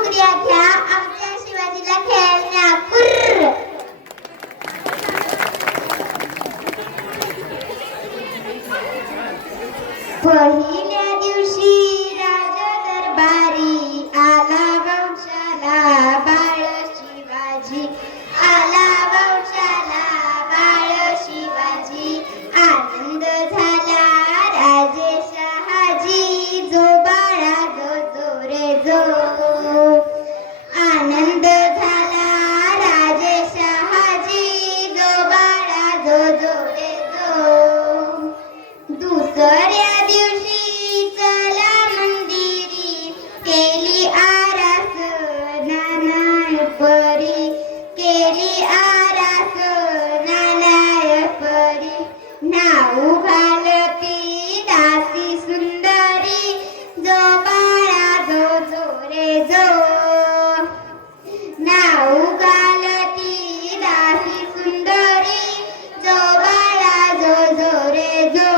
फुगड्या घ्या आमच्या शिवाजीला खेळण्या कुर्र. पहिल्या दिवशी राज दरबारी आला वंशाला बाळ शिवाजी. आला वंशाला बाळ शिवाजी. आनंद झाला राजे शहाजी. जो बाळा जो जो रे जो. आनंद झाला राजे शहाजी. जो बाळा जो जो रे जो. दुसऱ्या दिवशी चला मंदिरी केली आरास नानाय परी. केली आरास नानाय परी. नाऊ घालती दासी सुंदरी. जो बाळा जो जो रे जो. नाऊ घालती दासी सुंदरी. जो बाळा जो जो रे जो.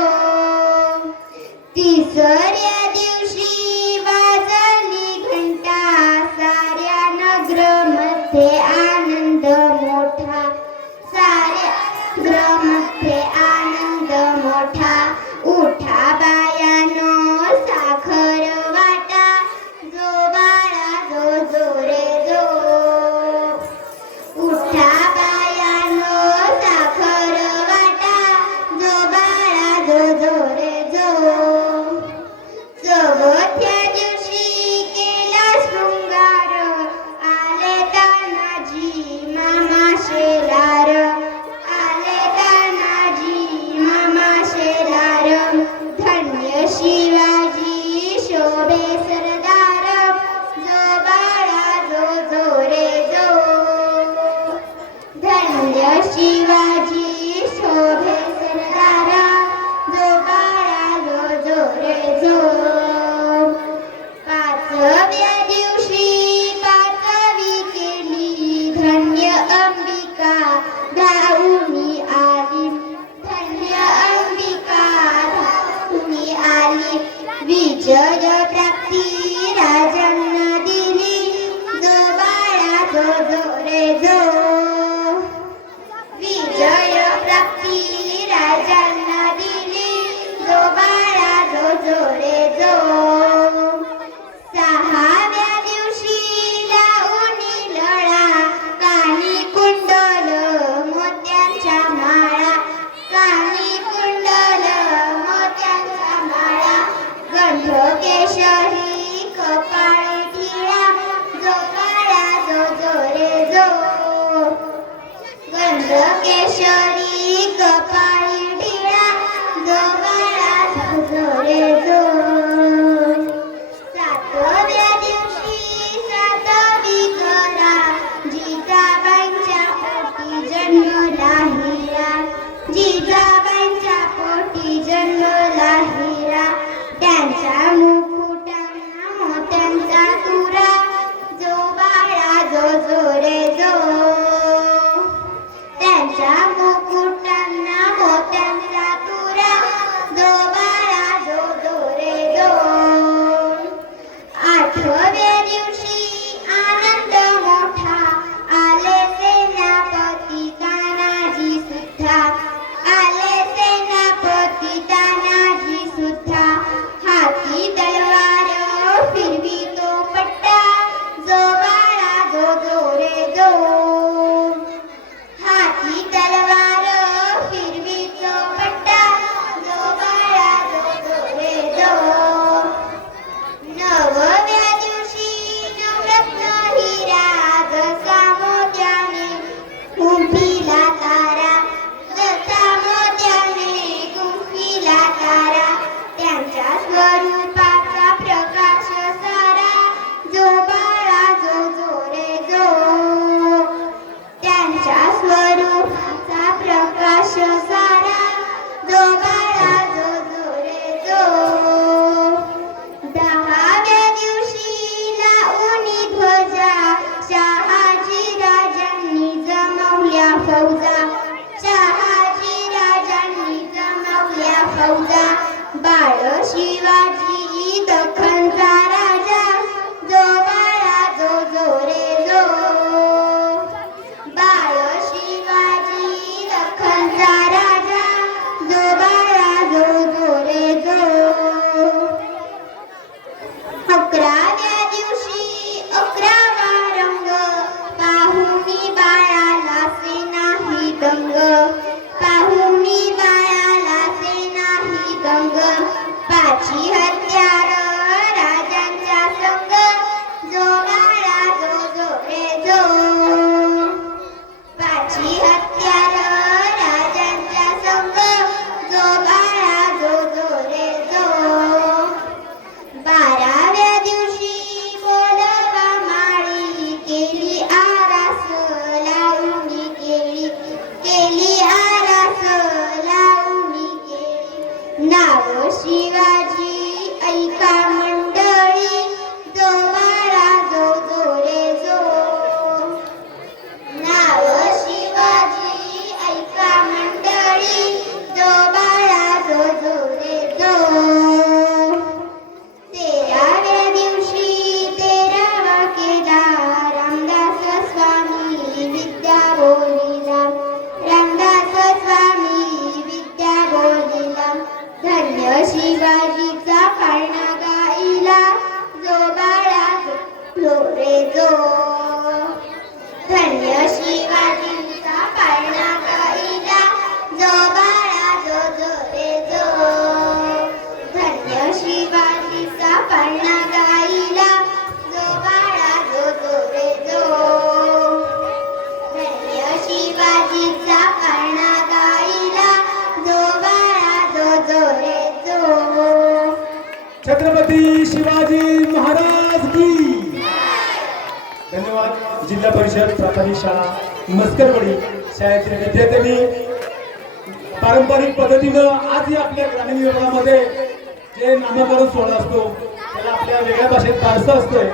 तिसऱ्या दिवशी वाजली घंटा साऱ्या नगरमध्ये आनंद मोठा. साऱ्या नगरमध्ये आनंद मोठा. उठा बायानो साखर वाटा. जो बाळा जो जो रे जो. उठा बायानो साखर वाटा. जो बाळा जो जो रे जो. चौथ्या दिवशी केला शृंगार आले तानाजी मामा शेलार. आले तानाजी मामा शेलार. धन्य शिवाजी शोभे सरदार. जो बाळा जो जो रे जो. धन्य शिवाजी शोभे सरदार. जो बाळा जो जो रे जो. पाचव्या दिवशी पाचवी केली धन्य अंबिका धावूनी आली. धन्य अंबिका धावूनी आली. विजय प्राप्ती राजांना दिली. जो बाळा जो जो रे जो. विजय प्राप्ती राजांना दिली. जो बाळा जो जो रे जो. सहाव्या दिवशी लावणी लळा कानी कुंडल मोत्यांच्या माळा. कानी कुंडल मोत्यांच्या माळा. गंध केशरी कपाळी टिळा. जो बाळा जो जो रे जो. गंध केशरी कपाळी टिळा. जो बाळा जो जो रे जो. सातव्या दिवशी सातवी करा. जिजाबाईंच्या पोटी जन्मला हिरा. जिजाबाईंच्या पोटी जन्मला हिरा. त्यांच्या मुकुटांना मोत्यांचा तुरा. जो बाळा जो जो रे जो. त्यांच्या मुकुटांना मोत्यांचा तुरा. जो बाळा जो जो रे जो. आठव्या दिवशी आनंद मोठा आले सेनापती तानाजी सुद्धा. आले सेनापती तानाजी सुद्धा. हाती तलवार फिरवी तो पट्टा. जो बाळा जो जो रे जो. हाती तलवार पाहुणी बाळाला से नाही गंग पाची हत्यार राजांच्या संग जो बाळा जो जो रे जो पाची हत्यार राजांच्या संग जो बाळा जो जो रे जो 12व्या दिवशी बोलवा माळी केली आरास लावणी केली आरास लावणी केली नाव शिवाजी ऐका मंडळी जो बाळा जो जो रे जो नाव शिवाजी ऐका मंडळी जो बाळा जो जो रे जो 13व्या दिवशी 13वा केला रामदास स्वामी विद्या बोलिला रामदास स्वामी विद्या बोलिला धन्य शिवाजीचा पाळणा गाईला जो बाळा जो रे जो धन्य शिवाजीचा पाळणा गाईला जो बाळा जो जो रे जो धन्य शिवाजीचा पाळणा गाईला जो बाळा जो जो रे जो धन्य शिवाजीचा पाळणा गाईला जो बाळा जो जो रे जो छत्रपती शिवाजी महाराज की धन्यवाद. जिल्हा परिषद प्राथमिक शाळा मस्करवाडी शाळेतील विद्यार्थ्यांनी पारंपरिक पद्धतीनं आजही आपल्या ग्रामीण विभागामध्ये जे नामकरण सोहळा असतो त्याला आपल्या वेगळ्या भाषेत बारसा असतोय